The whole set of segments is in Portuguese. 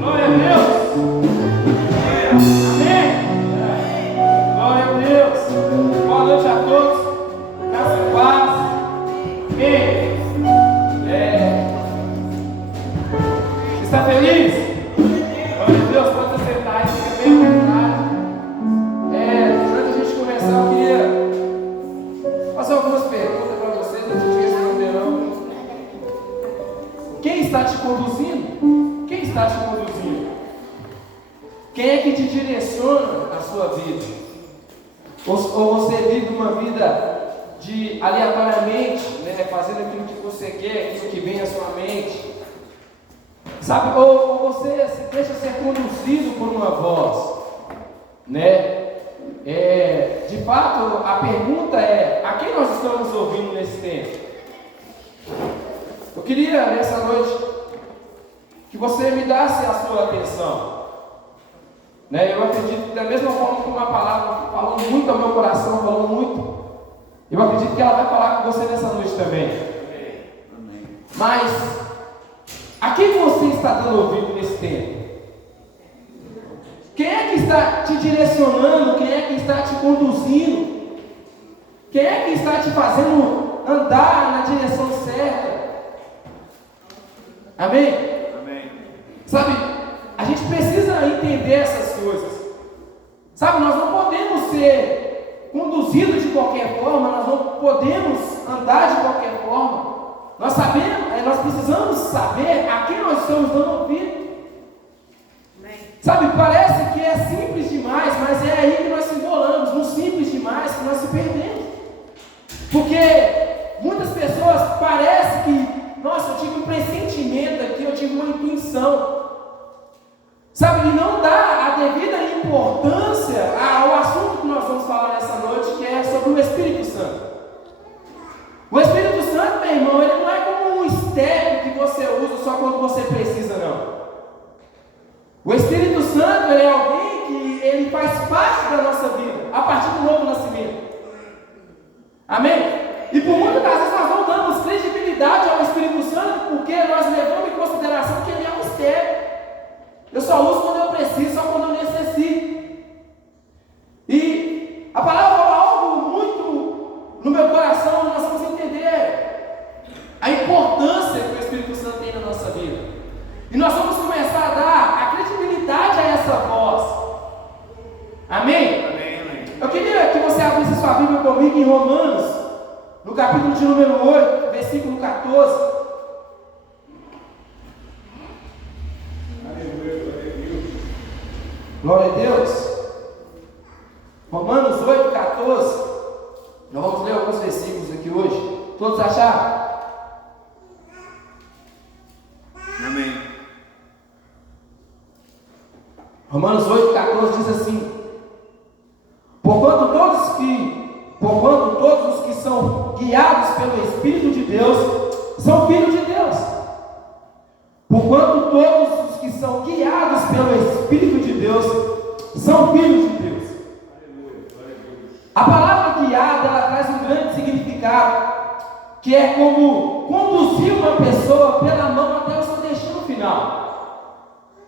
Glória a Deus. Amém. Glória a Deus. Boa noite a todos. Graça e paz. Amém. Você está feliz? Glória a Deus. Pode se sentar aí, fica bem à vontade. Antes de a gente começar, eu queria fazer algumas perguntas para vocês, a gente responderão. Quem está te conduzindo? Quem está te conduzindo? Quem é que te direciona a sua vida? Ou você vive uma vida de aleatoriamente, né, fazendo aquilo que você quer, aquilo que vem à sua mente? Sabe? Ou você se deixa ser conduzido por uma voz, né? De fato, a pergunta é: a quem nós estamos ouvindo nesse tempo? Eu queria, nessa noite, que você me desse a sua atenção, né? Eu acredito que da mesma forma como a palavra falou muito ao meu coração, falou muito, eu acredito que ela vai falar com você nessa noite também. Amém. Mas a quem você está dando ouvido nesse tempo? Quem é que está te direcionando? Quem é que está te conduzindo? Quem é que está te fazendo andar na direção certa? Amém? Amém. Sabe, a gente precisa entender essas coisas. Sabe, nós não podemos ser conduzidos de qualquer forma, nós não podemos andar de qualquer forma. Nós precisamos saber a quem nós estamos dando ouvido. Sabe, parece que é simples demais, mas é aí que nós se embolamos, no simples demais que nós se perdemos. Porque muitas pessoas parecem que, nossa, eu tive um pressentimento aqui, eu tive uma intuição. Sabe, e não dá a devida importância ao assunto que nós vamos falar nessa noite, que é sobre o Espírito Santo. O Espírito Santo, meu irmão, ele não é como um estéreo que você usa só quando você precisa, não. O Espírito Santo, ele é alguém que ele faz parte da nossa vida, a partir do novo nascimento. Amém? E por muitas das vezes nós não damos credibilidade ao Espírito Santo, porque nós levamos em consideração que ele é um estéreo. Eu só uso quando eu preciso, só quando eu necessito. E a palavra fala algo muito no meu coração, nós vamos entender a importância que o Espírito Santo tem na nossa vida. E nós vamos começar a dar a credibilidade a essa voz. Amém? Amém. Eu queria que você abrisse sua Bíblia comigo em Romanos, no capítulo de número 8, versículo 14. Glória a Deus. Romanos 8, 14. Nós vamos ler alguns versículos aqui hoje. Todos acharam? Amém. Romanos 8, 14 diz assim: Porquanto todos os que são guiados pelo Espírito de Deus são filhos de Deus. Porquanto todos os que são guiados pelo Espírito de Deus são filhos de Deus. A palavra guiada, ela traz um grande significado, que é como conduzir uma pessoa pela mão até o seu destino final.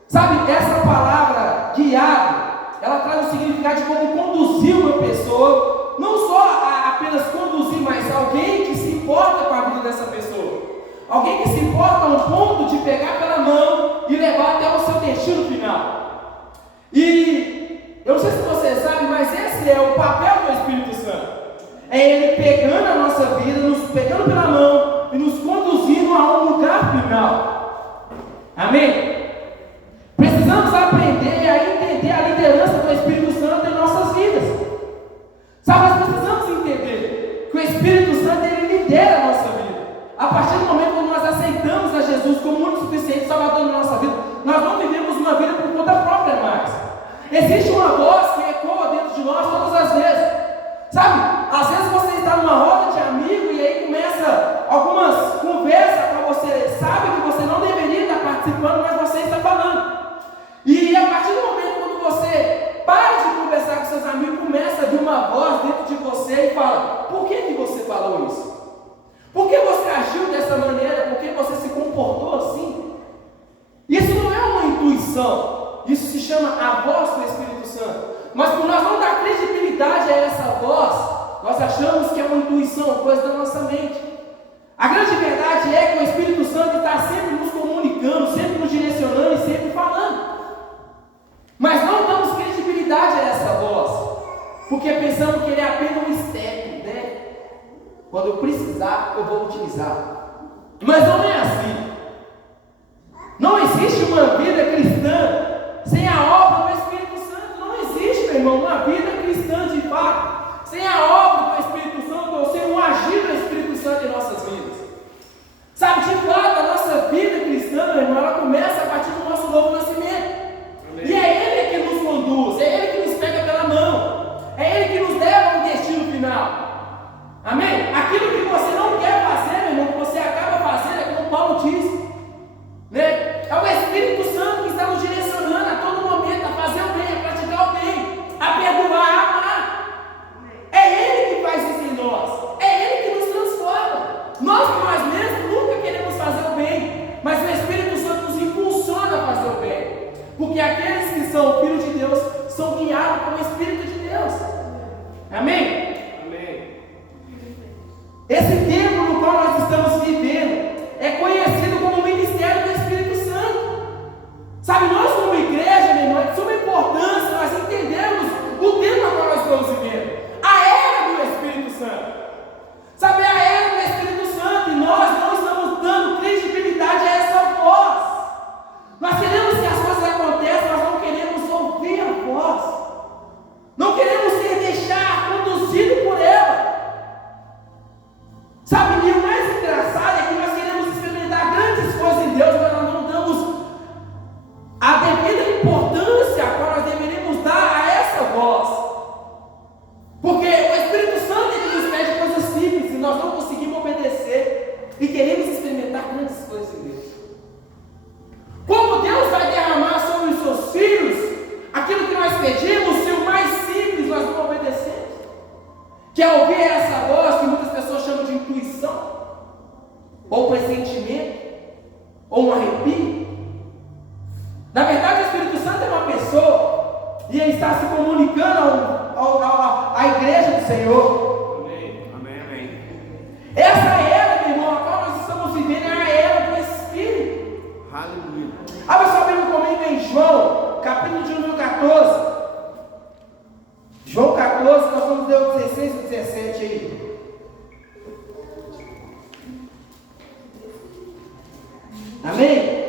Sabe, essa palavra guiado, ela traz um significado de como conduzir uma pessoa, não só a apenas conduzir, mas alguém que se importa com a vida dessa pessoa. Alguém que se importa a um ponto de pegar pela mão e levar até o seu destino final. E eu não sei se você sabe, mas esse é o papel do Espírito Santo. É ele pegando a nossa vida, nos pegando pela mão e nos conduzindo a um lugar final. Amém? Precisamos aprender a entender a liderança do Espírito Santo em nossas vidas. Sabe, nós precisamos entender que o Espírito Santo, ele lidera a nossa vida. A partir do momento que nós aceitamos a Jesus como o único suficiente Salvador na nossa vida, nós não vivemos uma vida por conta própria mais. Existe uma voz que ecoa dentro de nós todas as vezes. Sabe, às vezes você está numa roda de amigo e aí começa algumas conversas para você, sabe que você não deveria estar participando, mas você está falando. E a partir do momento quando você para de conversar com seus amigos, começa a vir uma voz dentro de você e fala: por que você falou isso? Por que você agiu dessa maneira? Por que você se comportou assim? Isso não é uma intuição. intuição. Isso se chama a voz do Espírito Santo. Mas por nós não dar credibilidade a essa voz, nós achamos que é uma intuição, coisa da nossa mente. A grande verdade é que o Espírito Santo está sempre nos comunicando, sempre nos direcionando e sempre falando. Mas não damos credibilidade a essa voz, porque pensamos que ele é apenas um step, né? Quando eu precisar, eu vou utilizar. Mas não é assim. Não existe uma vida cristã sem a obra do Espírito Santo. Não existe, meu irmão, uma vida cristã de fato sem a obra do Espírito Santo, ou sem o agir do Espírito Santo em nossas vidas. Sabe, de fato, a nossa vida cristã, meu irmão, ela começa a partir do nosso novo nascimento. Amém. E é Ele que nos conduz, é Ele que nos pega pela mão, é Ele que nos leva ao destino final. Amém? Aquilo que você não quer fazer, meu irmão, que você acaba fazendo, é como Paulo diz, né? É o Espírito Santo que está nos direcionando a todo momento a fazer o bem, a praticar o bem, a perdoar, a amar. É Ele que faz isso em nós, é Ele que nos transforma. Nós mesmos nunca queremos fazer o bem, mas o Espírito Santo nos impulsiona a fazer o bem, porque aqueles que são filhos de Deus são guiados pelo Espírito de Deus. Amém? Esse tempo no qual nós estamos vivendo é conhecido como o ministério do Espírito Santo. Sabe, nós como igreja, meu irmão, é de suma importância nós entendemos o tempo no qual nós estamos vivendo. A era do Espírito Santo. Sabe, a era do Espírito Santo, e nós não estamos dando credibilidade a essa voz. Nós queremos que as coisas aconteçam, nós não queremos ouvir a voz. Não queremos ser deixar conduzido por ela. Sabe, e o mais engraçado é que nós queremos experimentar grandes coisas em Deus, mas nós não damos a devida importância a qual nós deveríamos dar a essa voz. Porque o Espírito Santo ele nos pede coisas simples e nós não conseguimos obedecer e queremos experimentar grandes coisas em Deus. Como Deus vai derramar sobre os seus filhos aquilo que nós pedimos se o mais simples nós não obedecemos? Que é ouvir essa voz que muitas pessoas chamam de intuição, ou pressentimento, ou um arrepio. Na verdade, o Espírito Santo é uma pessoa e ele está se comunicando à igreja do Senhor. Amém, amém, amém. Essa era, meu irmão, a qual nós estamos vivendo é a era do Espírito. Aleluia. Abra sua Bíblia comigo em João, capítulo de número 14. João 14, nós vamos ler o 16 e o 17 aí. Amém?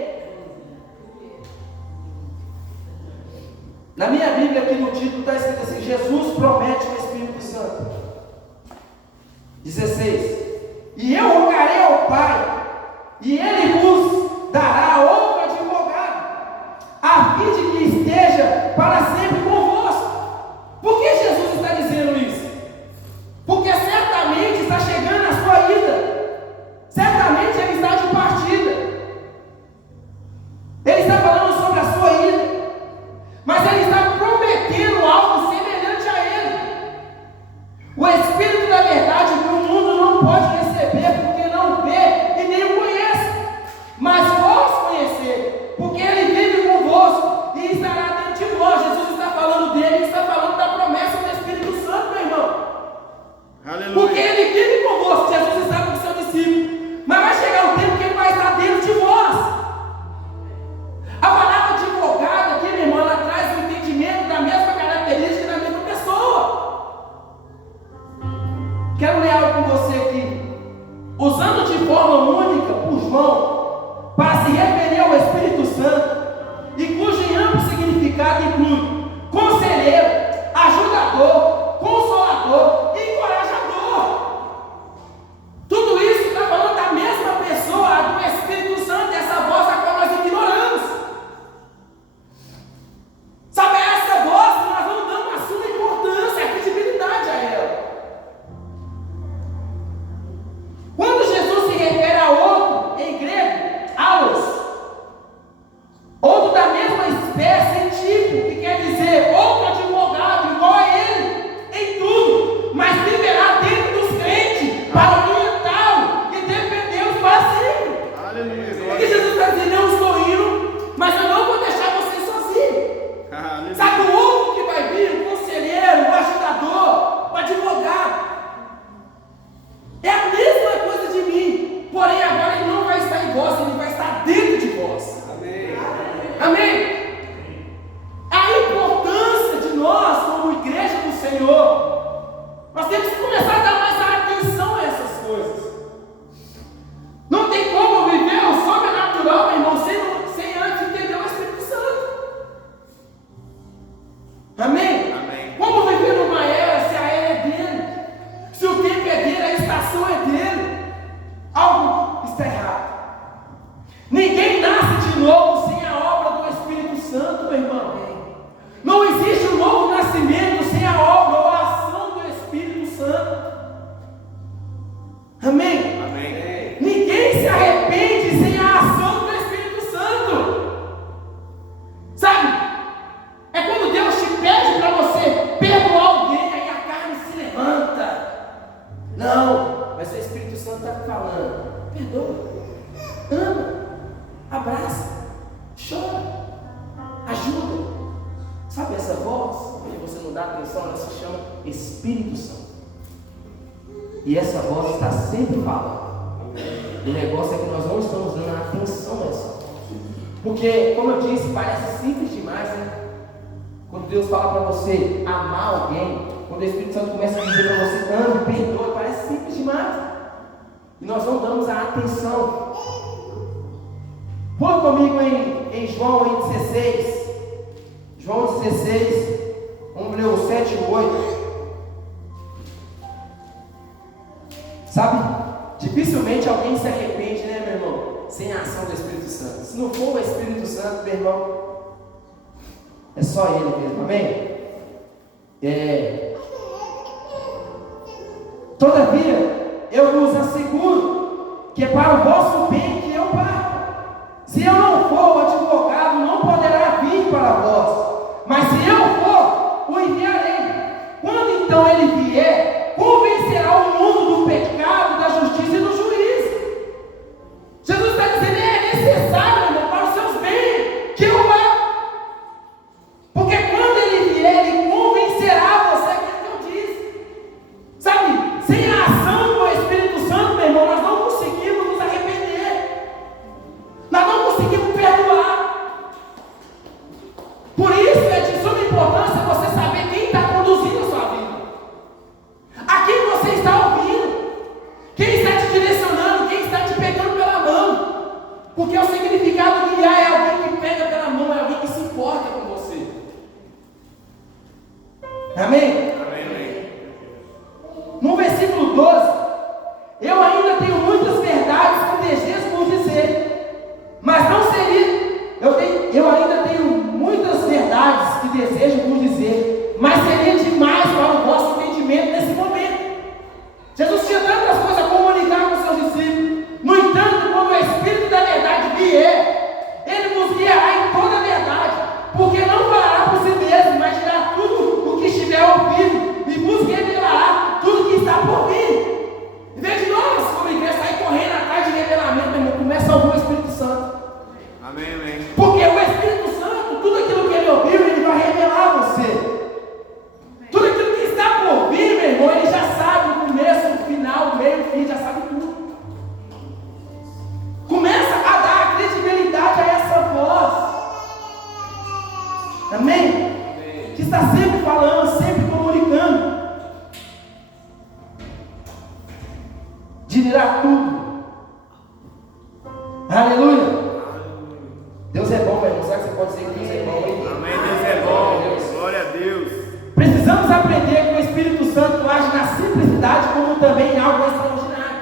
Na minha Bíblia aqui no título está escrito assim: Jesus promete o Espírito Santo. 16. E eu rogarei ao Pai, e Ele vos dará outro advogado, a fim de que esteja para sempre convosco. Por que Jesus está dizendo isso? Porque certamente está chegando a sua ida. Certamente Ele está de partida. Ele está falando sobre a sua ida. Mas Ele está prometendo algo semelhante a Ele. O Espírito da verdade que o mundo não pode receber, porque não vê e nem o conhece. Mas vós conheceis, porque Ele vive convosco e estará dentro de vós. Jesus está falando dar atenção, ela se chama Espírito Santo. E essa voz está sempre falando. O negócio é que nós não estamos dando atenção a essa voz. Porque, como eu disse, parece simples demais, né? Quando Deus fala para você amar alguém, quando o Espírito Santo começa a dizer para você ame, perdoe, parece simples demais. E nós não damos a atenção. Põe comigo em João 16. João 16. Vamos ler o 7 e 8. Sabe? Dificilmente alguém se arrepende, né, meu irmão? Sem a ação do Espírito Santo. Se não for o Espírito Santo, meu irmão, é só Ele mesmo, amém? Todavia, eu vos asseguro que é para o vosso bem que eu parto. Se eu não for, o advogado não poderá vir para vós. Mas se eu for, o enviarei. Quando então ele vier, convencerá o mundo do pecado, da justiça e do juízo. Jesus está dizendo, é necessário, irmão, para os seus bens, que eu vá. Porque quando ele vier, ele convencerá você aquilo que eu disse. Sabe, sem a ação do Espírito Santo, meu irmão, nós não conseguimos nos arrepender. Nós não conseguimos perdoar. Por isso é de suma importância você saber quem está conduzindo a sua vida. A quem você está ouvindo. Quem está te direcionando, quem está te pegando pela mão. Porque o significado de guiar é alguém que pega pela mão, é alguém que se importa com você. Amém? Amém. No versículo 12, eu ainda tenho muitas verdades que desejo vos dizer, mas não seria, eu ainda tenho muitas verdades que desejo vos dizer, mas seria demais para o vosso entendimento nesse momento. Jesus tinha tantas coisas a comunicar com seus discípulos. No entanto, quando o Espírito da verdade vier, ele nos guiará em toda a verdade, porque não falará por si mesmo, mas dirá tudo o que estiver ouvindo e vos revelará tudo que está por vir. Em vez de nós, como igreja, sair correndo atrás de revelamento, meu irmão, começa a ouvir o Espírito Santo. Amém, amém. Porque o Espírito Santo, tudo aquilo que ele ouviu, ele vai revelar a você. Tudo aquilo que está por vir, meu irmão, ele já sabe o começo, o final, o meio, o fim, já sabe tudo. Começa a dar credibilidade a essa voz. Amém? Amém. Que está sempre falando, sempre comunicando. Dirá tudo. Aleluia. Deus é bom, meu irmão. Será que você pode dizer que Deus é bom? Hein? Amém, Deus é bom. Glória a Deus. Precisamos aprender que o Espírito Santo age na simplicidade como também em algo extraordinário.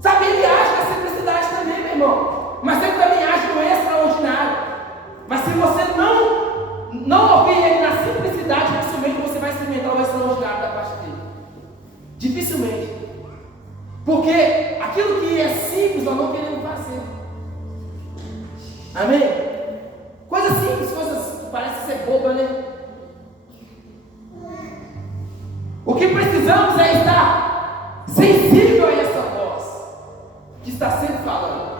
Sabe, ele age na simplicidade também, meu irmão. Mas ele também age no extraordinário. Mas se você não ouvir ele na simplicidade, dificilmente você vai experimentar o extraordinário da parte dele. Dificilmente. Porque aquilo que é simples nós não queremos fazer. Amém? Coisas simples, coisas que parecem ser bobas, né? O que precisamos é estar sensível a essa voz que está sempre falando.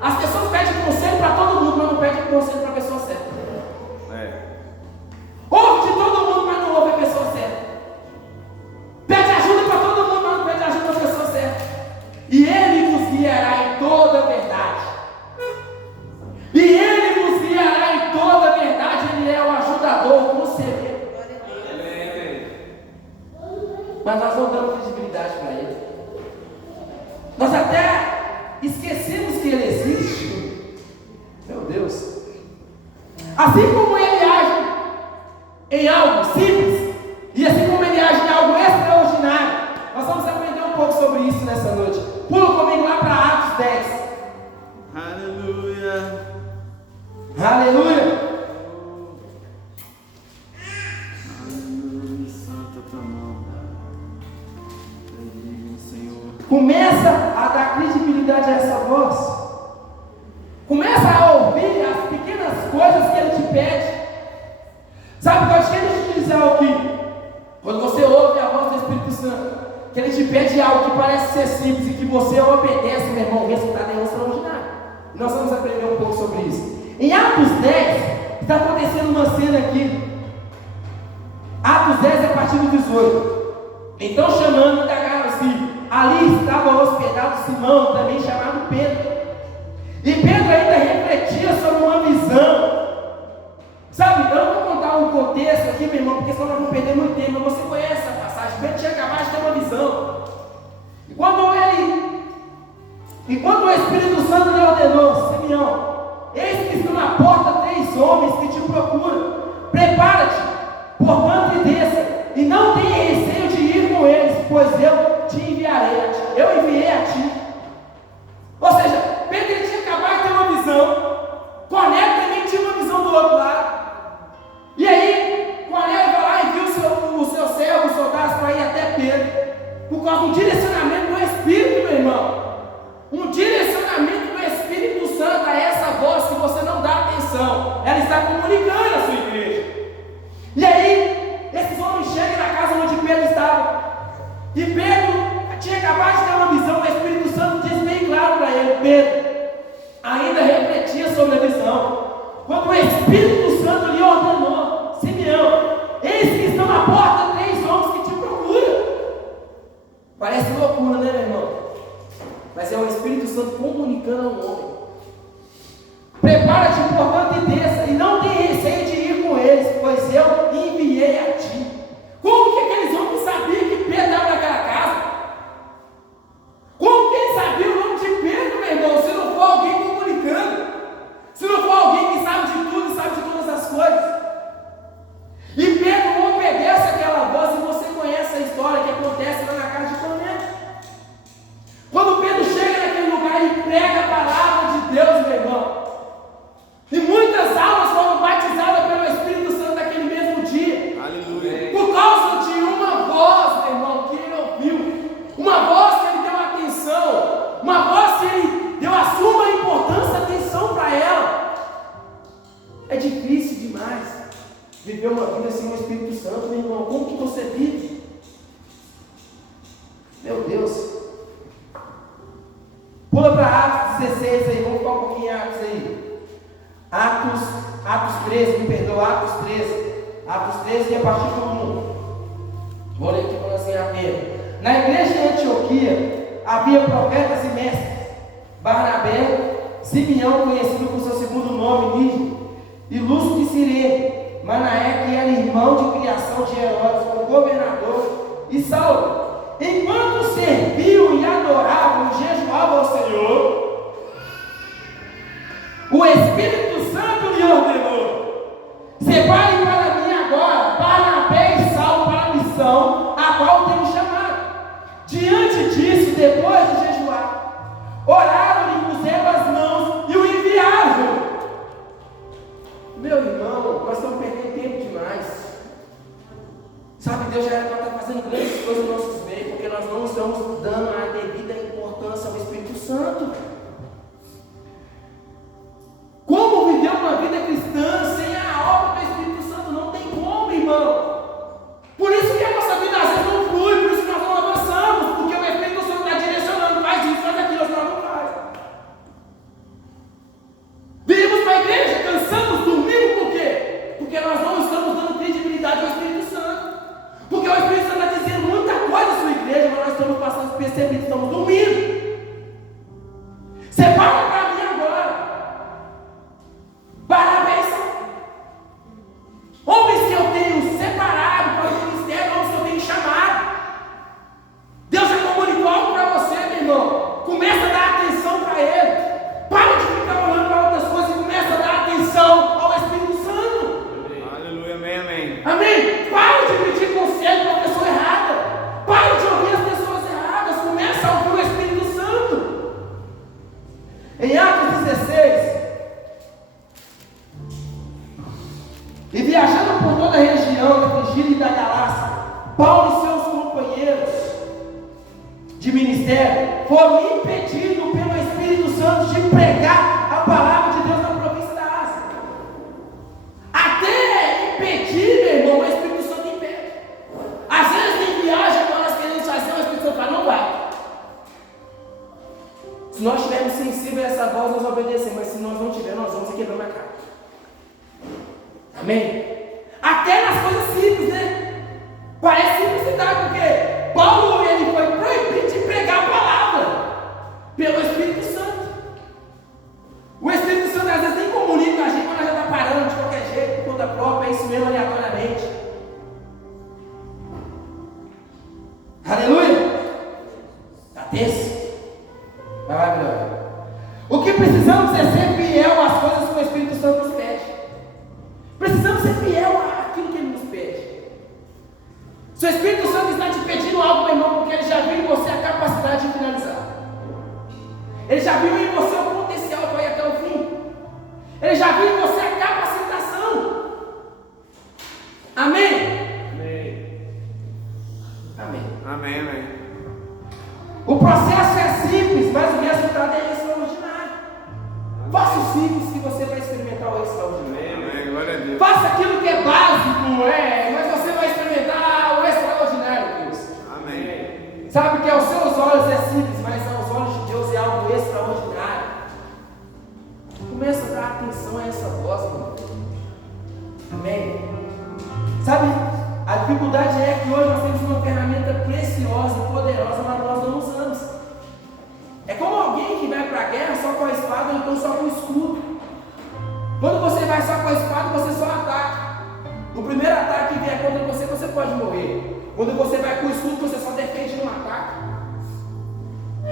As pessoas pedem conselho para todo mundo, mas não pedem conselho para a pessoa certa. Ouve de todo mundo, mas não ouve a pessoa certa. Pede ajuda para todo mundo, mas não pede ajuda para a pessoa certa. E Ele nos guiará em toda a verdade. E Ele nos guiará em toda a verdade. Ele é o ajudador, o conselheiro. Mas nós não damos credibilidade para Ele. Nós até esquecemos que Ele existe. Meu Deus. Assim como Ele age em algo simples, e assim como Ele age em algo extraordinário, nós vamos aprender um pouco sobre isso nessa noite. Pula comigo lá para Atos 10. Aleluia. Aleluia. Começa a dar credibilidade a essa voz. Começa a ouvir as pequenas coisas que Ele te pede. Sabe, Deus quer te dizer algo aqui. Quando você ouve a voz do Espírito Santo, que Ele te pede algo que parece ser simples e que você obedece, meu irmão, o resultado é extraordinário. Nós vamos aprender um pouco sobre isso. Em Atos 10, está acontecendo uma cena aqui. Atos 10, a partir do 18. Então, chamando, indagaram-se. Ali estava hospedado Simão, também chamado Pedro. E Pedro ainda refletia sobre uma visão. Sabe, eu não vou contar um contexto aqui, meu irmão, porque senão nós vamos perder muito tempo. Mas você conhece essa passagem. Pedro tinha acabado de ter uma visão. Enquanto o Espírito Santo lhe ordenou: Simeão, eis que estão na porta 3 homens que te procuram. Prepara-te, portanto, e desça, e não tenha receio de ir com eles, pois eu te enviarei a ti. Eu enviei a ti. Ou seja, Pedro ele tinha acabado de ter uma visão. Cornélio também tinha uma visão do outro lado. E aí, Cornélio vai lá e viu o seu servo, os soldados, para ir até Pedro, por causa do direcionamento do Espírito, meu irmão. Um direcionamento do Espírito Santo a essa voz que você não dá atenção. Ela está comunicando a sua igreja. E aí, esses homens chegam na casa onde Pedro estava. E Pedro tinha acabado de ter uma visão. O Espírito Santo diz bem claro para ele: Pedro ainda refletia sobre a visão, quando o Espírito Santo lhe ordenou: Simeão, eis que estão na porta 3 homens que te procuram. Parece loucura, né, meu irmão? Mas é o Espírito Santo comunicando ao homem. Prepara-te, portanto, e desça, e não tenha receio de ir com eles, pois eu enviei a ti. Como que aqueles homens sabiam que Pedro estava naquela casa? Como que eles sabiam o nome de Pedro, meu irmão, se não for alguém comunicando? Se não for alguém que sabe de tudo e sabe de todas as coisas? E Pedro obedece aquela voz, e você conhece a história que acontece lá na casa de Cornélio. Quando Pedro chega naquele lugar e prega a palavra de Deus, meu irmão, e muitas almas foram batizadas pelo Espírito Santo naquele mesmo dia. Aleluia. Por causa de uma voz, meu irmão, que ele ouviu. Uma voz que ele deu atenção. Uma voz que ele deu a suma importância, atenção para ela. É difícil demais viver uma vida sem o Espírito Santo, meu irmão. Como que você vive? Meu Deus. Pula para Atos 16 aí, vamos ficar um pouquinho em Atos aí. Atos 13, me perdoa, Atos 13. Atos 13 e a partir do 1. Vou ler aqui para nós ganhar tempo. Na igreja de Antioquia havia profetas e mestres: Barnabé, Simeão, conhecido por seu segundo nome, Níger, e Lúcio de Cirene, Manaé, que era irmão de criação de Herodes, o governador, e Saulo. Enquanto serviam e adoravam e jejuavam ao Senhor, o Espírito Santo lhe ordenou: separe para mim agora Barnabé e Saulo para a missão a qual tenho chamado. Diante disso, depois de jejuar, oraram-lhe, puseram as mãos e o enviaram. Meu irmão, nós estamos perdendo tempo demais. Sabe, Deus já era para estar fazendo grandes coisas nos nossos meios, porque nós não estamos dando a devida importância ao Espírito Santo. Como viver uma vida cristã sem a obra do Espírito Santo? Não tem como, irmão. Por isso que a nossa vida às vezes não flui, por isso que nós não avançamos, porque o Espírito Santo está direcionando: faz isso, faz aquilo, nós não faz. Viemos para a igreja, cansamos, dormimos, por quê? Porque nós não estamos dando credibilidade ao Espírito Santo. Porque o Espírito Santo está dizendo muita coisa à sua igreja, mas nós estamos passando despercebidos, estamos dormindo. Separa para mim agora Barnabé e Saulo, homens que eu tenho separado para o ministério, homens que eu tenho chamado. Deus já comunicou algo para você, meu irmão. Começa a dar atenção para ele. Para de ficar olhando para outras coisas e começa a dar atenção ao Espírito Santo. Aleluia, amém, amém. Amém? Para de pedir conselho para a pessoa errada. Para de ouvir as pessoas erradas. Começa a ouvir o Espírito Santo. Em Atos 16, e viajando por toda a região da Frígia e da Galácia, Paulo e seus companheiros de ministério foram impedidos pelo Espírito Santo de pregar a palavra de Deus na província da Ásia. Até impedir, meu irmão, o Espírito Santo impede. Às vezes em viagem, quando nós queremos fazer, o Espírito Santo fala: não vai. Se nós estivermos sensíveis a essa voz, nós obedecemos, mas se nós não tivermos, nós vamos quebrar na cara. Amém? Até nas coisas simples, né? já viu em você o potencial para ir até o fim. Ele já viu em você a capacitação. Amém? Amém. Amém, amém. O processo é simples, mas o resultado é extraordinário. Faça o simples que você vai experimentar o extraordinário. Amém, glória a Deus. Faça aquilo que é básico, mas você vai experimentar o extraordinário, Deus. Amém. Sabe que aos seus olhos é simples, mas aos olhos de Deus é algo extraordinário. Começa a dar atenção a essa voz, irmão. Amém. Sabe, a dificuldade é que hoje nós temos uma ferramenta preciosa e poderosa, mas nós não usamos. É como alguém que vai para a guerra só com a espada ou então só com o escudo. Quando você vai só com a espada, você só ataca. O primeiro ataque que vier contra você, você pode morrer. Quando você vai com o escudo, você só defende e não ataca.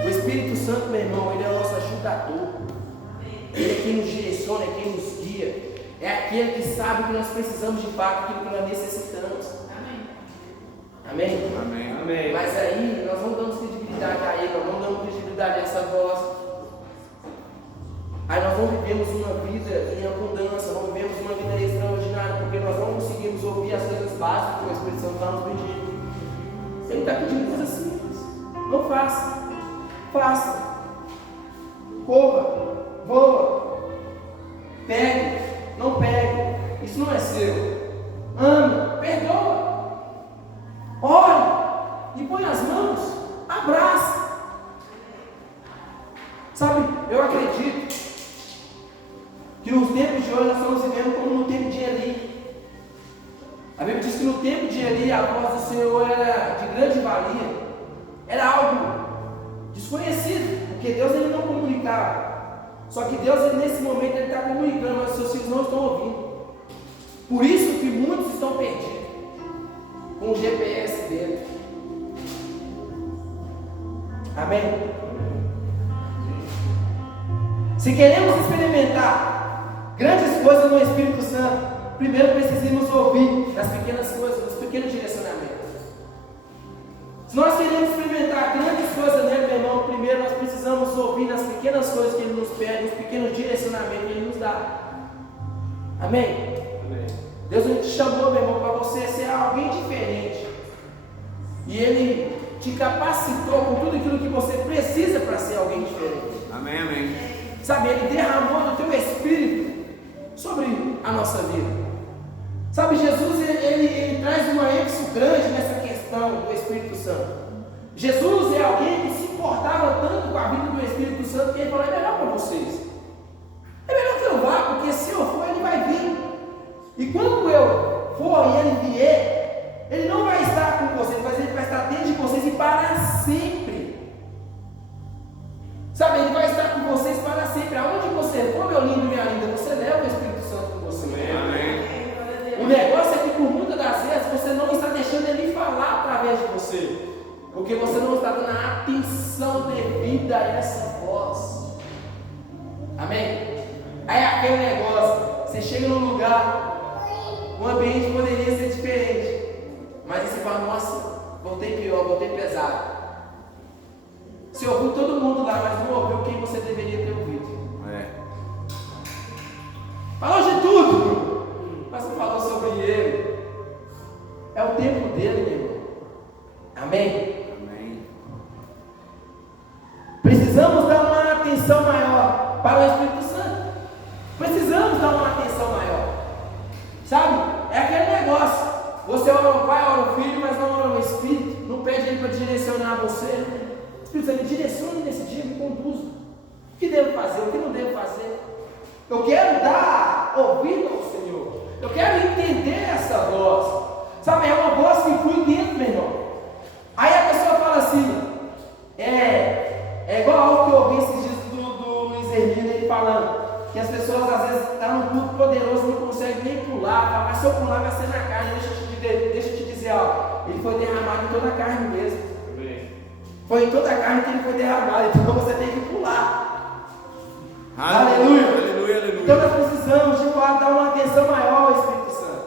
O Espírito Santo, meu irmão, ele é o nosso ajudador. Ele é quem nos direciona, é quem nos guia. É aquele que sabe que nós precisamos de fato, aquilo que nós necessitamos. Amém? Amém. Amém. Mas aí nós não damos credibilidade a ele, nós não damos credibilidade a essa voz. Aí nós não vivemos uma vida em abundância, não vivemos uma vida extraordinária, porque nós não conseguimos ouvir as coisas básicas que o Espírito Santo está nos pedindo. Ele está pedindo coisas simples. Não faça. Faça. Corra. Voa. Pegue. Não pegue. Isso não é seu. Ame. Perdoa. Ore e põe as mãos, abraça. Sabe, eu acredito que nos tempos de hoje nós estamos vivendo como no tempo de Eli. A Bíblia diz que no tempo de Eli a voz do Senhor era de grande valia, era algo desconhecido, porque Deus ele não comunicava. Só que Deus ele, nesse momento ele está comunicando, mas os seus filhos não estão ouvindo. Por isso que muitos estão perdidos com o GPS dele. Amém? Se queremos experimentar grandes coisas no Espírito Santo, primeiro precisamos ouvir das pequenas coisas, dos pequenos direcionamentos. Se nós queremos experimentar grandes coisas nele, meu irmão, primeiro nós precisamos ouvir nas pequenas coisas que ele nos pede, nos pequenos direcionamentos que ele nos dá. Amém? Deus te chamou, meu irmão, para você ser alguém diferente. E Ele te capacitou com tudo aquilo que você precisa para ser alguém diferente. Amém, amém. Sabe, Ele derramou do teu espírito sobre a nossa vida. Sabe, Jesus, ele traz uma ênfase grande nessa questão do Espírito Santo. Jesus é alguém que se importava tanto com a vida do Espírito Santo que ele falou, é melhor para vocês. É melhor que eu vá, porque se eu for, ele vai vir. E quando eu for e ele vier, ele não vai estar com vocês, mas ele vai estar dentro de vocês e para sempre. Sabe, ele vai estar com vocês para sempre. Aonde você for, meu lindo e minha linda, você leva o Espírito Santo com você. Amém. O negócio é que por muitas das vezes você não está deixando ele falar através de você, porque você não está dando a atenção devida a essa voz. Amém? Aí aquele negócio, você chega num lugar, o ambiente poderia ser diferente, mas aí você fala, nossa, voltei pior, voltei pesado. Você ouviu todo mundo lá, mas não ouviu quem você deveria ter ouvido. Falou de tudo, mas não falou sobre ele. É o tempo dele, meu irmão. Amém? Amém. Precisamos dar uma atenção maior para o Espírito Santo. Precisamos dar uma atenção maior. Sabe? É aquele negócio. Você ora o Pai, ora o Filho, mas não ora o Espírito. Não pede Ele para direcionar você. O Espírito Santo, me direcione nesse dia, me conduza. O que devo fazer? O que não devo fazer? Eu quero dar ouvido ao Senhor. Eu quero entender essa voz. Sabe? É uma voz que flui dentro, meu irmão. Aí a pessoa fala assim, é igual algo que eu ouvi esses dias do Luiz Hermínio, ele falando que as pessoas às vezes estão num culto poderoso, não conseguem nem pular, tá? Mas se eu pular vai ser na carne. Deixa eu te dizer algo, ele foi derramado em toda a carne mesmo. Foi em toda a carne que ele foi derramado, então você tem que pular. Aleluia. Aleluia, aleluia. Então nós precisamos de fato dar uma atenção maior ao Espírito Santo.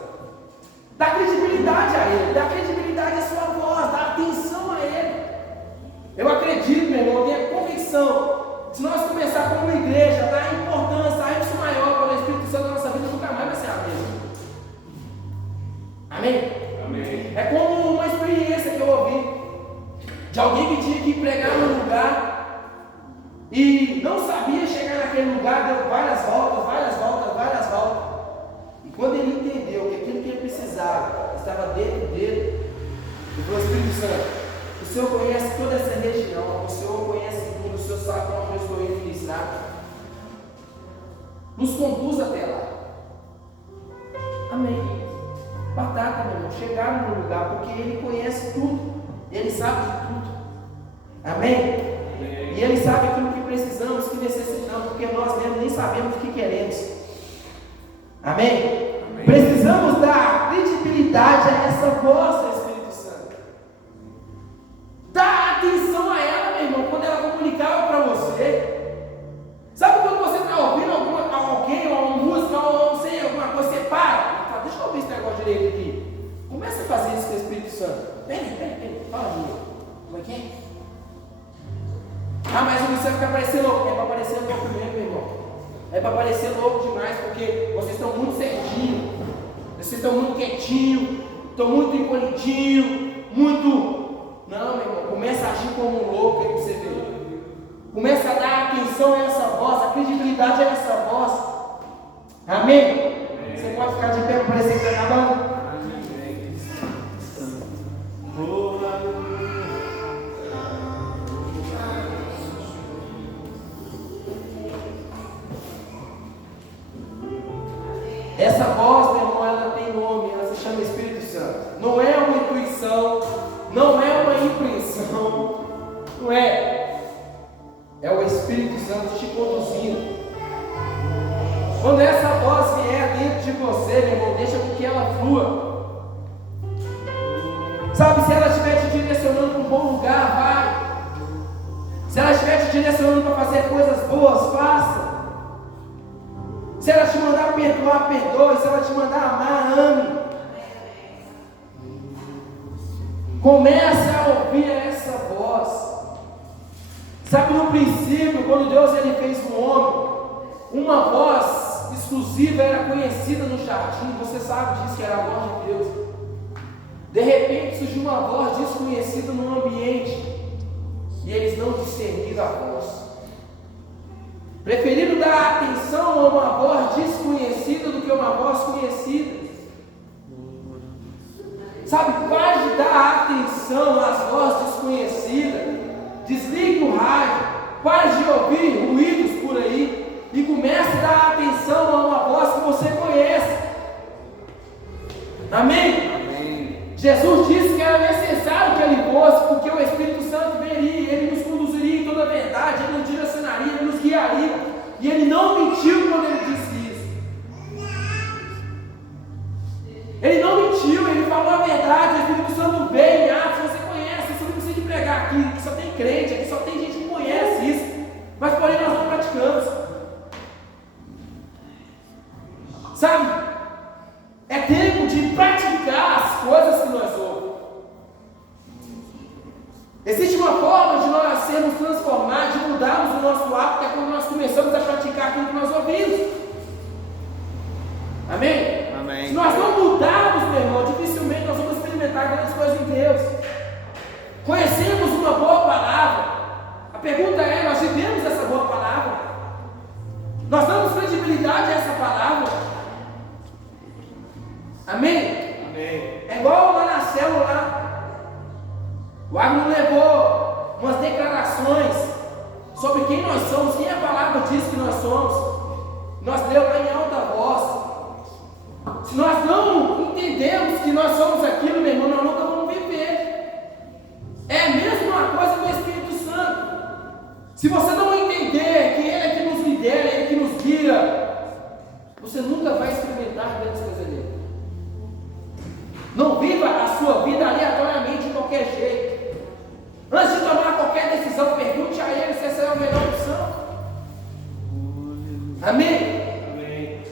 Dá credibilidade a Ele, dá credibilidade à sua voz, dá atenção a Ele. Eu acredito, meu irmão, eu tenho a convicção, se nós começarmos Amém? Amém. É como uma experiência que eu ouvi de alguém que tinha que pregar num lugar e não sabia chegar naquele lugar, deu várias voltas. E quando ele entendeu que aquilo que ele precisava estava dentro dele, ele falou: Espírito Santo, o Senhor conhece toda essa região, o Senhor conhece tudo, o Senhor sabe como eu estou indo ministrar. Nos conduz até lá. Amém. Batata, meu irmão, chegaram no lugar, porque Ele conhece tudo, Ele sabe de tudo. Amém? Amém. E Ele sabe aquilo que precisamos, que necessitamos, porque nós mesmos nem sabemos o que queremos. Amém? Amém. Precisamos dar credibilidade a essa voz do Espírito Santo. Dá atenção a ela, meu irmão, quando ela comunicava para você. Sabe quando você está ouvindo alguém, ou uma música, ou não sei, alguma coisa, você para? Deixa eu ouvir esse negócio direito aqui. Começa a fazer isso com o Espírito Santo. Peraí, fala comigo. Como é que é? Ah, mas você vai ficar parecendo louco. É para parecer louco mesmo, meu irmão. É para parecer louco demais, porque vocês estão muito certinhos. Vocês estão muito quietinhos. Estão muito encolhidinhos. Muito. Não, meu irmão. Começa a agir como um louco aí para você ver. Começa a dar atenção a essa voz, a credibilidade a essa voz. Amém? Você pode ficar de pé para parecer que está acabando? Essa voz, meu irmão, ela tem nome, ela se chama Espírito Santo. Não é uma intuição, não é uma impressão, não é. É o Espírito Santo te conduzindo. Quando essa voz vier dentro de você, meu irmão, deixa com que ela flua. Sabe, se ela estiver te direcionando para um bom lugar, vai. Se ela estiver te direcionando para fazer coisas boas, faça. Se ela te mandar perdoar, perdoe. Se ela te mandar amar, ame. Comece a ouvir essa voz. Sabe, no princípio, quando Deus ele fez um homem, uma voz exclusiva era conhecida no jardim. Você sabe disso, que era a voz de Deus. De repente surgiu uma voz desconhecida no ambiente e eles não discerniram a voz. Preferiram dar atenção a uma voz desconhecida do que uma voz conhecida. Sabe, pare de dar atenção às vozes desconhecidas. Desligue o rádio, pare de ouvir ruídos por aí e comece a dar atenção a uma voz que você conhece. Amém? Amém. Jesus disse que era necessário que Ele fosse, porque o Espírito Santo veria, Ele nos conduziria em toda a verdade, Ele nos direcionaria, Ele nos guiaria, e Ele não mentiu quando Ele disse isso. Ele não mentiu, Ele falou a verdade. O Espírito Santo veio em Atos, você conhece, você não precisa de pregar aqui, aqui só tem crente, aqui só tem gente que conhece isso, mas porém nós não praticamos. Sabe? É tempo de praticar as coisas que nós ouvimos. Existe uma forma de nós sermos transformados, de mudarmos o nosso hábito, que é quando nós começamos a praticar aquilo que nós ouvimos. Amém? Amém. Se nós não mudarmos, meu irmão, dificilmente nós vamos experimentar grandes coisas em Deus. Conhecemos uma boa palavra. A pergunta é: nós vivemos essa boa palavra? Nós damos credibilidade a essa palavra? Amém? Amém. É igual lá na célula lá. O Agno levou umas declarações sobre quem nós somos, quem a palavra diz que nós somos. Nós lemos lá em alta voz. Se nós não entendemos que nós somos aquilo, meu irmão, nós nunca vamos viver. É a mesma coisa com o Espírito Santo. Se você não entender que Ele é que nos lidera, Ele é que nos guia, você nunca vai experimentar grandes coisas dele. Não viva a sua vida aleatoriamente de qualquer jeito. Antes de tomar qualquer decisão, pergunte a Ele se essa é a melhor opção. Amém? Amém.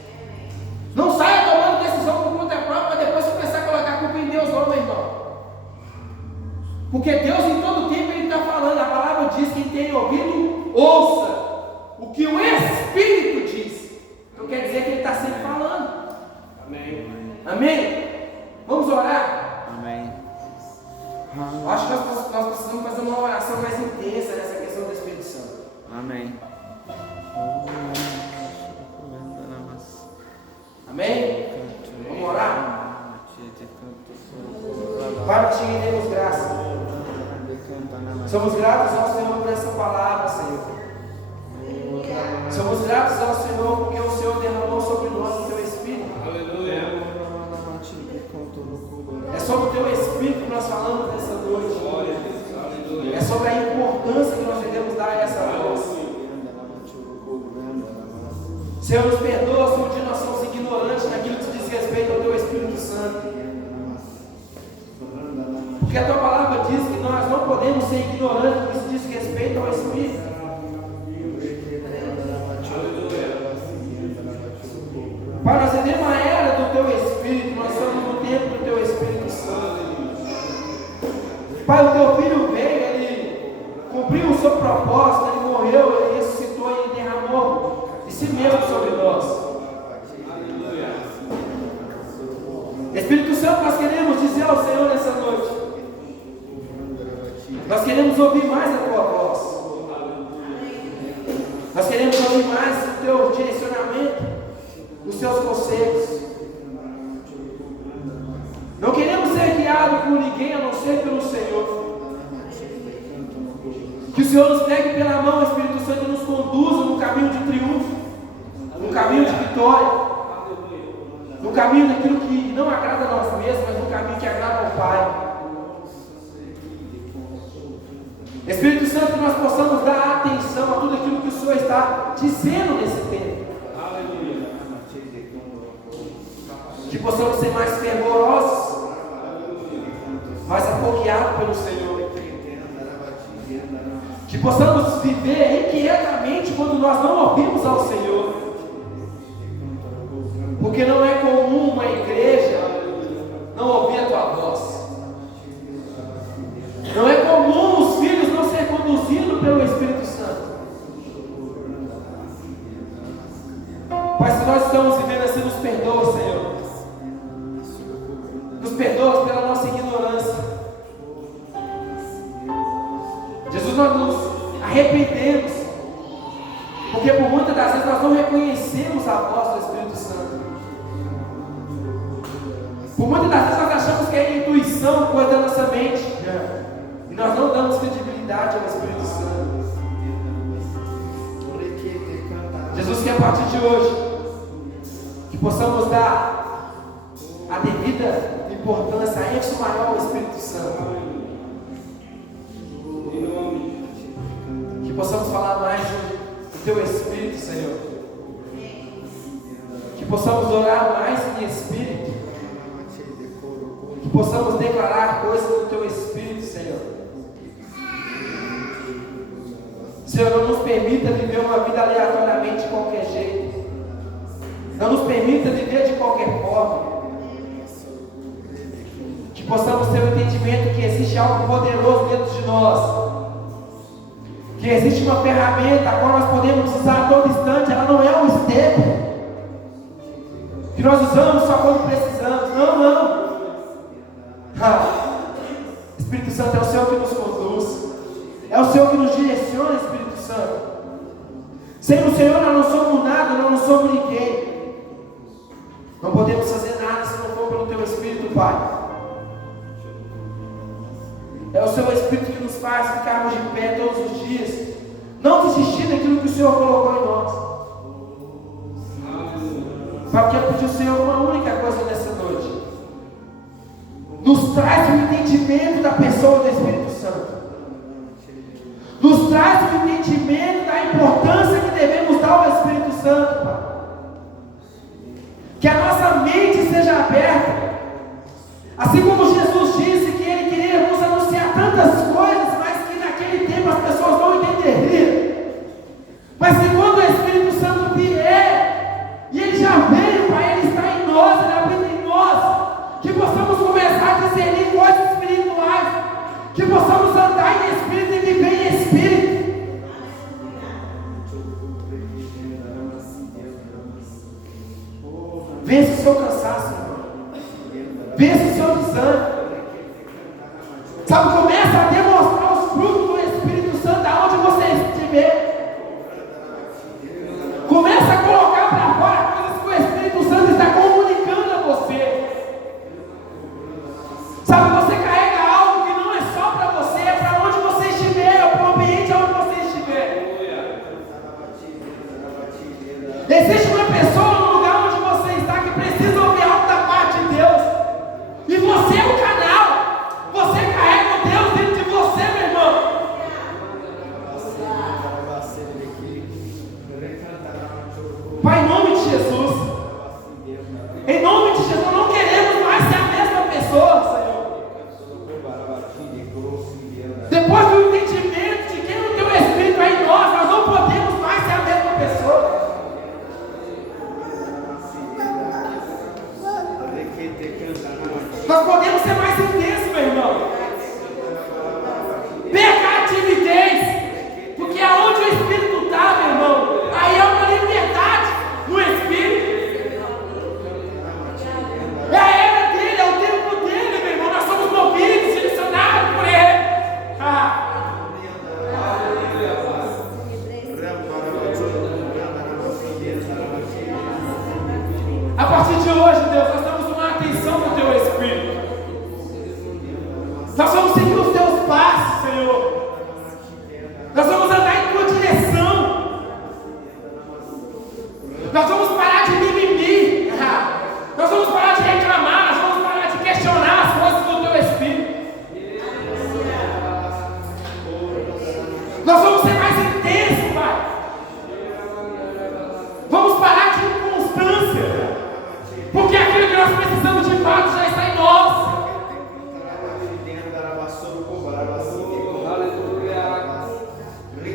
Não saia tomando decisão por conta própria, para depois você começar a colocar a culpa em Deus, não, meu irmão. Porque Deus em todo tempo Ele está falando. A palavra diz: quem tem ouvido, ouça o que o Espírito diz. Então quer dizer que Ele está sempre falando. Amém. Amém? Vamos orar. Pai, nós te rendemos graça. Somos gratos ao Senhor por essa palavra, Senhor. Somos gratos ao Senhor porque o Senhor derramou sobre nós o teu Espírito. Aleluia. É sobre o teu Espírito que nós falamos nessa noite. Glória a Deus. Aleluia. É sobre a importância que nós devemos dar a essa voz. Senhor, nos perdoa se um dia nós somos ignorantes naquilo que diz respeito ao teu Espírito Santo. Porque a tua palavra diz que nós não podemos ser ignorantes no que se diz respeito ao Espírito. Pai, nós vivemos a era do teu Espírito, nós estamos no tempo do teu Espírito Santo. Pai, o teu filho veio, ele cumpriu o seu propósito, ele morreu, ele ressuscitou e ele derramou de si mesmo sobre nós. Espírito Santo, nós queremos dizer ao Senhor nessa noite, nós queremos ouvir mais a tua voz, nós queremos ouvir mais o teu direcionamento, os seus conselhos. Não queremos ser guiados por ninguém a não ser pelo Senhor. Que o Senhor nos pegue pela mão, Espírito Santo, e nos conduza no caminho de triunfo, no caminho de vitória, no caminho daquilo que não agrada a nós mesmos, mas no caminho que agrada ao Pai. Espírito Santo, que nós possamos dar atenção a tudo aquilo que o Senhor está dizendo nesse tempo. Que possamos ser mais fervorosos, mais afogueados pelo Senhor. Que possamos viver inquietamente quando nós não ouvimos ao Senhor. Porque não é comum uma igreja não ouvir a tua voz. Não é comum os filhos não serem conduzidos pelo Espírito Santo. Pai, se nós estamos vivendo assim, nos perdoa, Senhor. Nos perdoa pela nossa ignorância. Jesus, nós nos arrependemos, porque por muitas das vezes nós não reconhecemos a voz do Espírito Santo. Por muitas das vezes nós achamos que é intuição, coisa da nossa mente, e nós não damos credibilidade ao Espírito Santo. Jesus, que a partir de hoje, que possamos dar a devida importância, a ênfase maior ao Espírito Santo. Que possamos falar mais do teu Espírito, Senhor. Que possamos orar mais em Espírito. Que possamos declarar coisas do teu Espírito, Senhor. Senhor, não nos permita viver uma vida aleatoriamente de qualquer jeito. Não nos permita viver de qualquer forma. Que possamos ter o entendimento que existe algo poderoso dentro de nós. Que existe uma ferramenta a qual nós podemos usar a todo instante. Ela não é um estepe que nós usamos só quando precisamos. Não. Espírito Santo, é o Senhor que nos conduz. É o Senhor que nos direciona, Espírito Santo. Sem o Senhor nós não somos nada, nós não somos ninguém. Não podemos fazer nada se não for pelo teu Espírito, Pai. É o seu Espírito que nos faz ficarmos de pé todos os dias, não desistir daquilo que o Senhor colocou em nós. Pai, eu quero pedir ao Senhor uma única coisa nessa noite: nos traz o entendimento da pessoa do Espírito Santo, nos traz o entendimento da importância que devemos dar ao Espírito Santo, Pai. Que a nossa mente seja aberta, assim como Jesus disse que Ele queria nos anunciar tantas coisas, mas que naquele tempo as pessoas não entenderiam. Mas que quando o Espírito Santo vier, e Ele já veio, Pai, Ele está em nós, Ele habita em nós, que possamos começar a discernir coisas espirituais, que possamos andar em Espírito e viver em Espírito. Vence o seu cansaço, vence o seu desânimo. Sabe, começa a demonstrar os frutos do Espírito Santo aonde você estiver. Começa a colocar para fora coisas que o Espírito Santo está comunicando a você. Sabe, você caiu Nós podemos ser mais intensos, meu irmão. Pegar a timidez, porque aonde o Espírito está, meu irmão, aí é uma liberdade no Espírito. É a era dele, é o tempo dele, meu irmão. Nós somos movidos, direcionados por ele. A partir de hoje, Deus, nós estamos tomando atenção do Teu Espírito. Nós vamos seguir os Teus passos, Senhor. Nós vamos andar em Tua direção. Nós vamos parar de mimimi. Nós vamos parar de reclamar. Nós vamos parar de questionar as coisas do Teu Espírito. Nós vamos ser mais intensos, Pai. Vamos parar de inconstância. Porque aquilo que nós precisamos de fato já está em nós.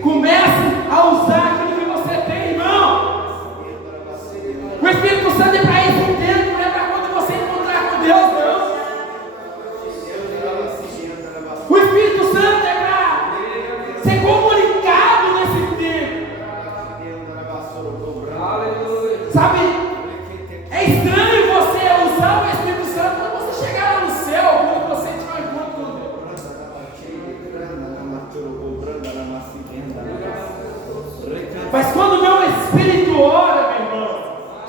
Comece a usar aquilo que você tem, irmão. O Espírito Santo é para isso inteiro, não é para quando você encontrar com Deus, não. O Espírito Santo é para ser comunicado nesse tempo. Sabe, é estranho você usar o Espírito Santo quando você chegar lá no céu, quando você tiver um encontro com Deus. Mas quando o meu Espírito ora, meu irmão,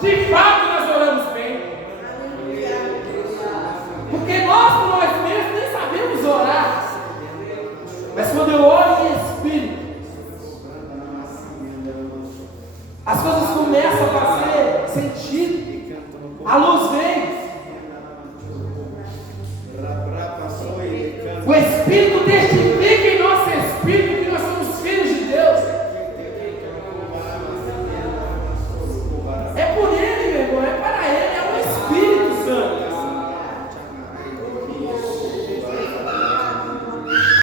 de fato nós oramos bem. Porque nós, por nós mesmos, nem sabemos orar. Mas quando eu oro em Espírito, as coisas começam a fazer sentido. A luz vem. O Espírito testifica.